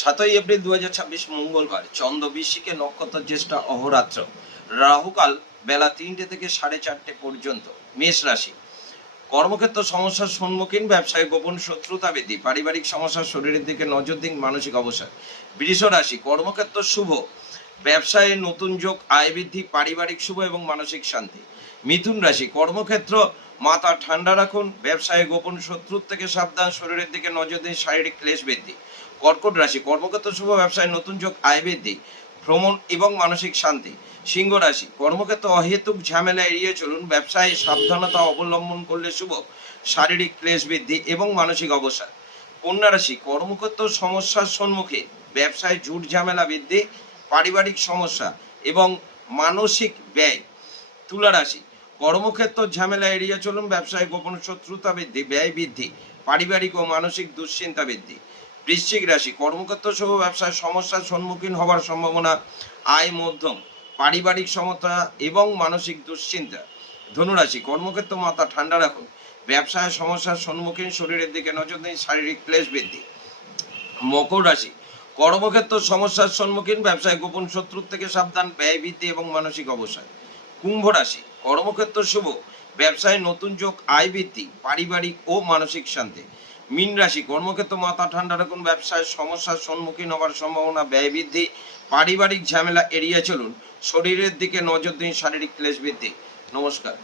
7ই April 2026 মঙ্গলবার চন্দ্র বৃশ্চিকে নক্ষত্র জ্যেষ্ঠা অহরাত্র রাহুকাল বেলা 3টে থেকে 4:30 পর্যন্ত। মেষ রাশি, কর্মক্ষেত্র সমস্যার সম্মুখীন, ব্যবসায় গোপন শত্রুতা বৃদ্ধি, পারিবারিক সমস্যা, শরীরের দিকে নজর দিন, মানসিক অবসাদ। বৃষ রাশি, কর্মক্ষেত্র শুভ, ব্যবসায়ে নতুন যোগ, আয় বৃদ্ধি, পারিবারিক শুভ এবং মানসিক শান্তি। মিথুন রাশি, কর্মক্ষেত্র মাথা ঠান্ডা রাখুন, ব্যবসায়ে গোপন শত্রুর থেকে সাবধান, শরীরের দিকে নজর দিন, শারীরিক ক্লেশ বৃদ্ধি। কর্কট রাশি, কর্মক্ষেত্র শুভ, ব্যবসায় নতুন যোগ, আয় বৃদ্ধি, ভ্রমণ এবং মানসিক শান্তি। সিংহ রাশি, কর্মক্ষেত্র অহেতুক ঝামেলা এড়িয়ে চলুন, ব্যবসায় সাবধানতা অবলম্বন করলে শুভ, শারীরিক ক্লেশ বৃদ্ধি এবং মানসিক অবসাদ। কন্যা রাশি, কর্মক্ষেত্র সমস্যার সম্মুখীন, ব্যবসায় ঝুট ঝামেলা বৃদ্ধি, পারিবারিক সমস্যা এবং মানসিক ব্যয়। তুলা রাশি, কর্মক্ষেত্র ঝামেলা এড়িয়ে চলুন, ব্যবসায় গোপন শত্রুতা বৃদ্ধি, ব্যয় বৃদ্ধি, পারিবারিক ও মানসিক দুশ্চিন্তা বৃদ্ধি। বৃশ্চিক রাশি, কর্মক্ষেত্র সহ ব্যবসায় সমস্যার সম্মুখীন হবার সম্ভাবনা, আয় মধ্যম, পারিবারিক সমতা এবং মানসিক দুশ্চিন্তা। ধনুরাশি, কর্মক্ষেত্র মাথা ঠান্ডা রাখুন, ব্যবসায় সমস্যার সম্মুখীন, শরীরের দিকে নজর দিন, শারীরিক ক্লেশ বৃদ্ধি। মকর রাশি, কর্মক্ষেত্র সমস্যার সম্মুখীন, ব্যবসায় গোপন শত্রুর থেকে সাবধান, ব্যয় বৃদ্ধি এবং মানসিক অবসাদ। কুম্ভ রাশি, কর্মক্ষেত্র শুভ, ব্যবসায় নতুন যোগ, আয় বৃদ্ধি, পারিবারিক ও মানসিক শান্তি। মীন রাশি, কর্মক্ষেত্র মাথা ঠান্ডা রাখুন, ব্যবসায় সমস্যার সম্মুখীন হওয়ার সম্ভাবনা, ব্যয় বৃদ্ধি, পারিবারিক ঝামেলা এড়িয়ে চলুন, শরীরের দিকে নজর দিন, শারীরিক ক্লেশ বৃদ্ধি। নমস্কার।